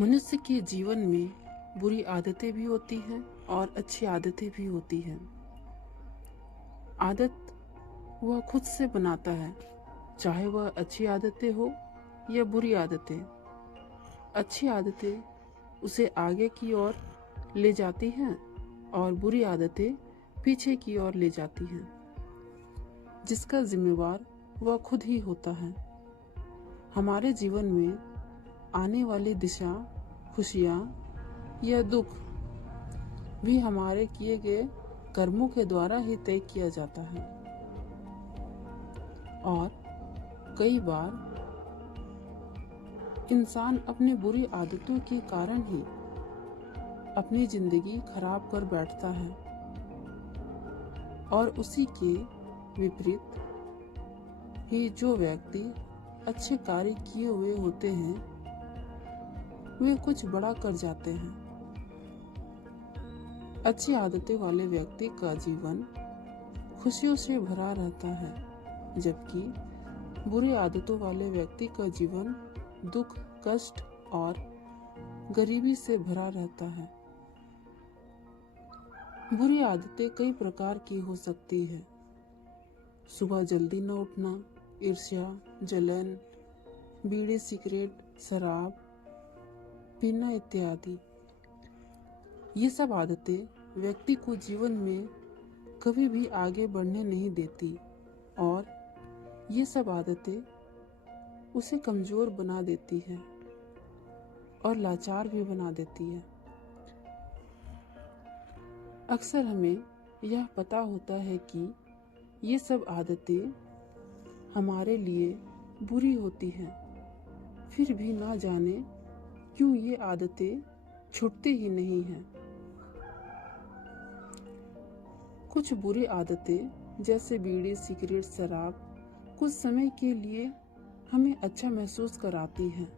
मनुष्य के जीवन में बुरी आदतें भी होती हैं और अच्छी आदतें भी होती हैं। आदत वह खुद से बनाता है, चाहे वह अच्छी आदतें हो या बुरी आदतें। अच्छी आदतें उसे आगे की ओर ले जाती हैं और बुरी आदतें पीछे की ओर ले जाती हैं, जिसका जिम्मेवार वह खुद ही होता है। हमारे जीवन में आने वाली दिशा, खुशियाँ या दुख भी हमारे किए गए कर्मों के द्वारा ही तय किया जाता है। और कई बार इंसान अपनी बुरी आदतों के कारण ही अपनी जिंदगी खराब कर बैठता है और उसी के विपरीत ही जो व्यक्ति अच्छे कार्य किए हुए होते हैं वे कुछ बड़ा कर जाते हैं। अच्छी आदतें वाले व्यक्ति का जीवन खुशियों से भरा रहता है, जबकि बुरी आदतों वाले व्यक्ति का जीवन दुख, कष्ट और गरीबी से भरा रहता है। बुरी आदतें कई प्रकार की हो सकती है। सुबह जल्दी न उठना, ईर्ष्या, जलन, बीड़ी, सिगरेट, शराब पीना इत्यादि। ये सब आदतें व्यक्ति को जीवन में कभी भी आगे बढ़ने नहीं देती और ये सब आदतें उसे कमजोर बना देती है और लाचार भी बना देती है। अक्सर हमें यह पता होता है कि ये सब आदतें हमारे लिए बुरी होती हैं, फिर भी ना जाने क्यों ये आदतें छूटती ही नहीं हैं। कुछ बुरी आदतें जैसे बीड़ी, सिगरेट, शराब कुछ समय के लिए हमें अच्छा महसूस कराती हैं,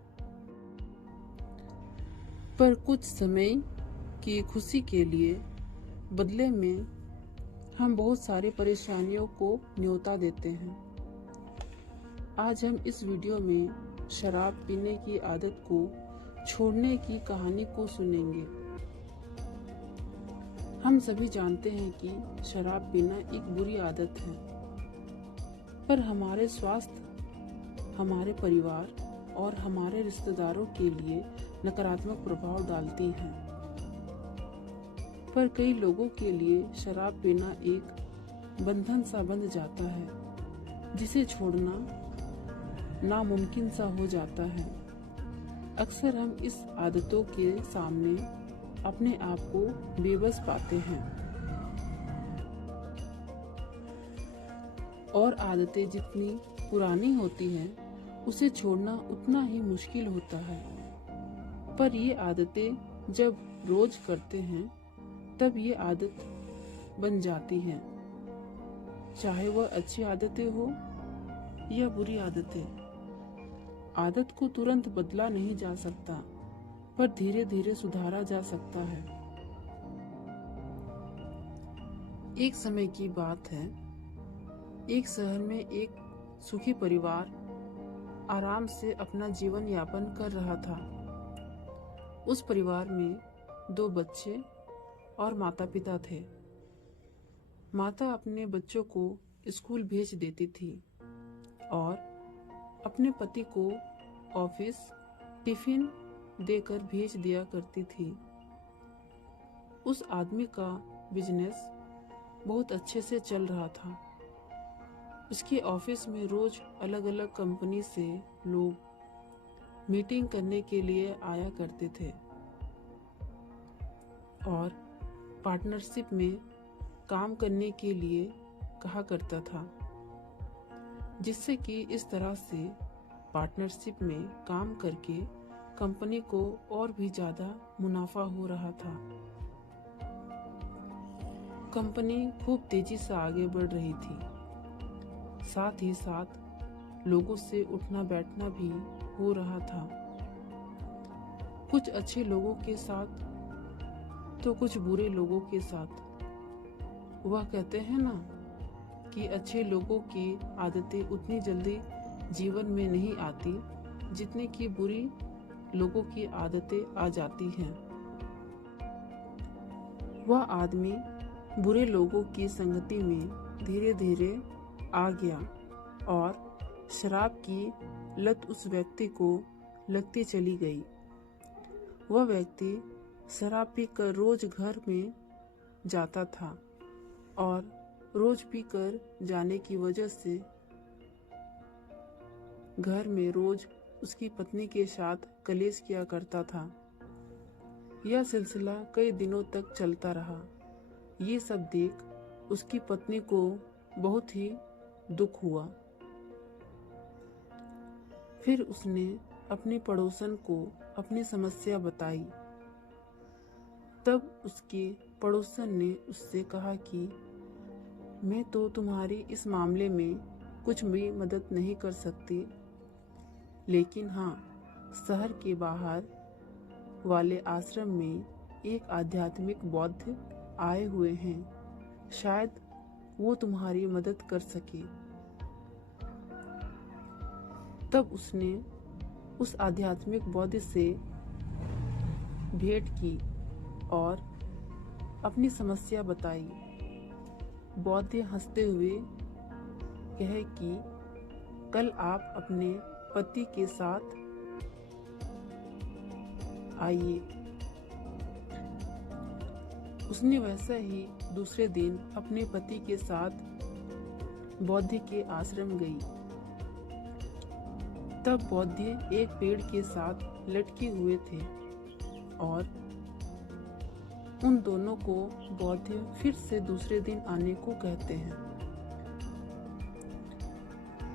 पर कुछ समय की खुशी के लिए बदले में हम बहुत सारी परेशानियों को न्योता देते हैं। आज हम इस वीडियो में शराब पीने की आदत को छोड़ने की कहानी को सुनेंगे। हम सभी जानते हैं कि शराब पीना एक बुरी आदत है, पर हमारे स्वास्थ्य, हमारे परिवार और हमारे रिश्तेदारों के लिए नकारात्मक प्रभाव डालती है। पर कई लोगों के लिए शराब पीना एक बंधन सा बन जाता है, जिसे छोड़ना नामुमकिन सा हो जाता है। अक्सर हम इस आदतों के सामने अपने आप को बेबस पाते हैं और आदतें जितनी पुरानी होती हैं उसे छोड़ना उतना ही मुश्किल होता है। पर ये आदतें जब रोज करते हैं तब ये आदत बन जाती हैं, चाहे वह अच्छी आदतें हो या बुरी आदतें। आदत को तुरंत बदला नहीं जा सकता, पर धीरे धीरे सुधारा जा सकता है। एक समय की बात है, एक शहर में एक सुखी परिवार आराम से अपना जीवन यापन कर रहा था। उस परिवार में 2 बच्चे और माता पिता थे। माता अपने बच्चों को स्कूल भेज देती थी और अपने पति को ऑफिस टिफिन देकर भेज दिया करती थी। उस आदमी का बिजनेस बहुत अच्छे से चल रहा था। उसके ऑफिस में रोज अलग अलग कंपनी से लोग मीटिंग करने के लिए आया करते थे और पार्टनरशिप में काम करने के लिए कहा करता था, जिससे कि इस तरह से पार्टनरशिप में काम करके कंपनी को और भी ज्यादा मुनाफा हो रहा था। कंपनी खूब तेजी से आगे बढ़ रही थी, साथ ही साथ लोगों से उठना बैठना भी हो रहा था, कुछ अच्छे लोगों के साथ तो कुछ बुरे लोगों के साथ। वह कहते हैं ना कि अच्छे लोगों की आदतें उतनी जल्दी जीवन में नहीं आती जितने की बुरी लोगों की आदतें आ जाती हैं। वह आदमी बुरे लोगों की संगति में धीरे धीरे आ गया और शराब की लत उस व्यक्ति को लगती चली गई। वह व्यक्ति शराब पीकर रोज घर में जाता था और रोज पीकर जाने की वजह से घर में रोज उसकी पत्नी के साथ कलेश किया करता था। यह सिलसिला कई दिनों तक चलता रहा। ये सब देख उसकी पत्नी को बहुत ही दुख हुआ। फिर उसने अपनी पड़ोसन को अपनी समस्या बताई। तब उसके पड़ोसन ने उससे कहा कि मैं तो तुम्हारी इस मामले में कुछ भी मदद नहीं कर सकती, लेकिन हाँ, शहर के बाहर वाले आश्रम में एक आध्यात्मिक बौद्ध आए हुए हैं, शायद वो तुम्हारी मदद कर सके। तब उसने उस आध्यात्मिक बौद्ध से भेंट की और अपनी समस्या बताई। बौद्ध हंसते हुए कहे कि कल आप अपने पति के साथ आइए। उसने वैसा ही दूसरे दिन अपने पति के साथ बौद्ध के आश्रम गई। तब बौद्ध एक पेड़ के साथ लटके हुए थे और उन दोनों को बौद्ध फिर से दूसरे दिन आने को कहते हैं।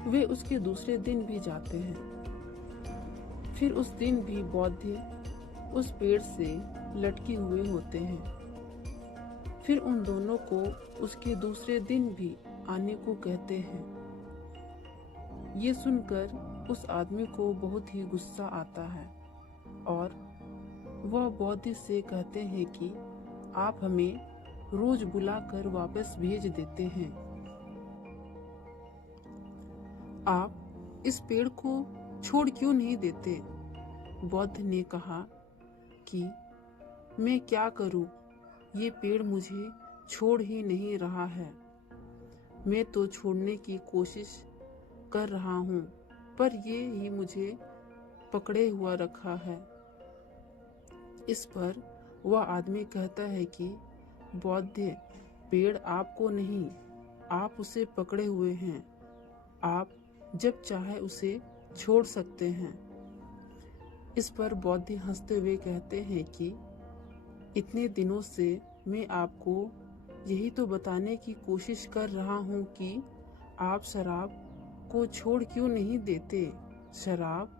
वे उसके दूसरे दिन भी जाते हैं। फिर उस दिन भी बौद्ध उस पेड़ से लटके हुए होते हैं। फिर उन दोनों को उसके दूसरे दिन भी आने को कहते हैं। ये सुनकर उस आदमी को बहुत ही गुस्सा आता है और वह बौद्ध से कहते हैं कि आप हमें रोज बुलाकर वापस भेज देते हैं। आप इस पेड़ को छोड़ क्यों नहीं देते? बौद्ध ने कहा कि मैं क्या करूं, ये पेड़ मुझे छोड़ ही नहीं रहा है। मैं तो छोड़ने की कोशिश कर रहा हूं, पर ये ही मुझे पकड़े हुआ रखा है। इस पर वह आदमी कहता है कि बौद्ध, पेड़ आपको नहीं, आप उसे पकड़े हुए हैं। आप जब चाहे उसे छोड़ सकते हैं। इस पर बौद्ध हंसते हुए कहते हैं कि इतने दिनों से मैं आपको यही तो बताने की कोशिश कर रहा हूँ कि आप शराब को छोड़ क्यों नहीं देते। शराब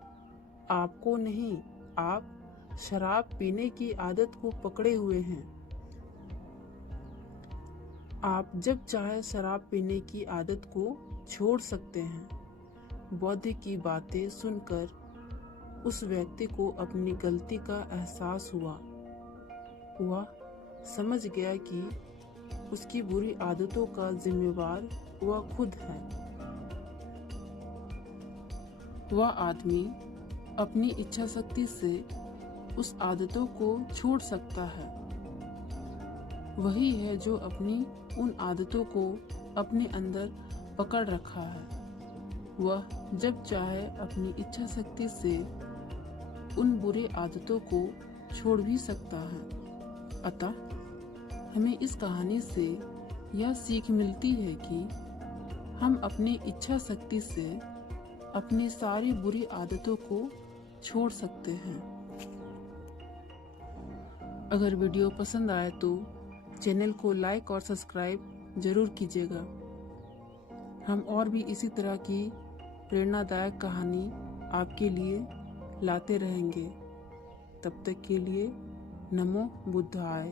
आपको नहीं, आप शराब पीने की आदत को पकड़े हुए हैं। आप जब चाहे शराब पीने की आदत को छोड़ सकते हैं। बौद्ध की बातें सुनकर उस व्यक्ति को अपनी गलती का एहसास हुआ। वह समझ गया कि उसकी बुरी आदतों का जिम्मेवार वह खुद है। वह आदमी अपनी इच्छा शक्ति से उस आदतों को छोड़ सकता है। वही है जो अपनी उन आदतों को अपने अंदर पकड़ रखा है। वह जब चाहे अपनी इच्छा शक्ति से उन बुरी आदतों को छोड़ भी सकता है। अतः हमें इस कहानी से यह सीख मिलती है कि हम अपनी इच्छा शक्ति से अपनी सारी बुरी आदतों को छोड़ सकते हैं। अगर वीडियो पसंद आए तो चैनल को लाइक और सब्सक्राइब जरूर कीजिएगा। हम और भी इसी तरह की प्रेरणादायक कहानी आपके लिए लाते रहेंगे। तब तक के लिए नमो बुद्धाय।